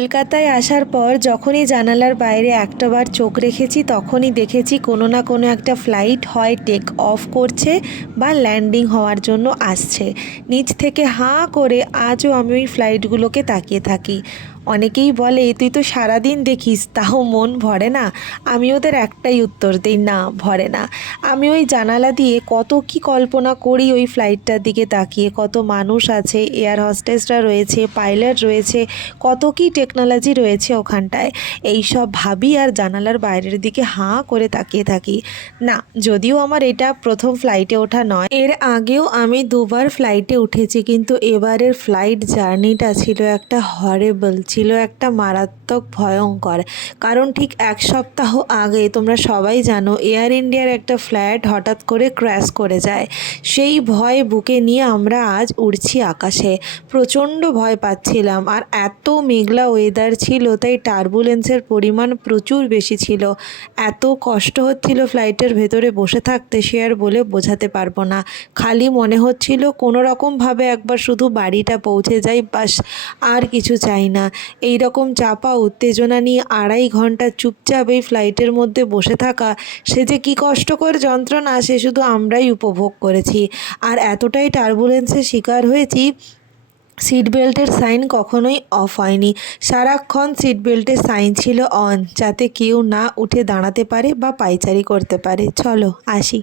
কলকাতায় আসার পর যখনই জানালার বাইরে একটাবার চোখ রেখেছি তখনই দেখেছি কোনো না কোনো একটা ফ্লাইট হয় টেক অফ করছে বা ল্যান্ডিং হওয়ার জন্য আসছে। নিচ থেকে হাঁ করে আজও আমি ওই ফ্লাইটগুলোকে তাকিয়ে থাকি। অনেকেই বলে তুই তো সারাদিন দেখিস তাও মন ভরে না। আমি ওদের একটাই উত্তর দিই, না ভরে না। আমি ওই জানালা দিয়ে কত কি কল্পনা করি ওই ফ্লাইটটার দিকে তাকিয়ে, কত মানুষ আছে, এয়ার হোস্টেসরা রয়েছে, পাইলট রয়েছে, কত কি টেকনোলজি রয়েছে ওখানটায়, এই সব ভাবি আর জানালার বাইরের দিকে হাঁ করে তাকিয়ে থাকি। না, যদিও আমার এটা প্রথম ফ্লাইটে ওঠা নয়, এর আগেও আমি দুবার ফ্লাইটে উঠেছি, কিন্তু এবারের ফ্লাইট জার্নিটা ছিল একটা হরেবল, ছিল একটা মারাত্মক ভয়ঙ্কর। কারণ ঠিক এক সপ্তাহ আগে তোমরা সবাই জানো এয়ার ইন্ডিয়ার একটা ফ্লাইট হঠাৎ করে ক্র্যাশ করে যায়। সেই ভয় বুকে নিয়ে আমরা আজ উড়ছি আকাশে। প্রচণ্ড ভয় পাচ্ছিলাম, আর এত মেঘলা ওয়েদার ছিল, তাই টার্বুলেন্সের পরিমাণ প্রচুর বেশি ছিল। এত কষ্ট হচ্ছিল ফ্লাইটের ভেতরে বসে থাকতে, সে আর বলে বোঝাতে পারবো না। খালি মনে হচ্ছিল কোনো রকমভাবে একবার শুধু বাড়িটা পৌঁছে যাই, বাস, আর কিছু চাই না। এই রকম চাপা উত্তেজনা নিয়ে 2.5 ঘন্টা চুপচাপ এই ফ্লাইটের মধ্যে বসে থাকা, সে যে কী কষ্টকর যন্ত্রণা সে শুধু আমরাই উপভোগ করেছি। আর এতটাই টার্বুলেন্সের শিকার হয়েছি, সিট বেল্টের সাইন কখনোই অফ হয়নি। সারাক্ষণ সিট বেল্টের সাইন ছিল অন, যাতে কেউ না উঠে দাঁড়াতে পারে বা পায়চারি করতে পারে। চলো আসি।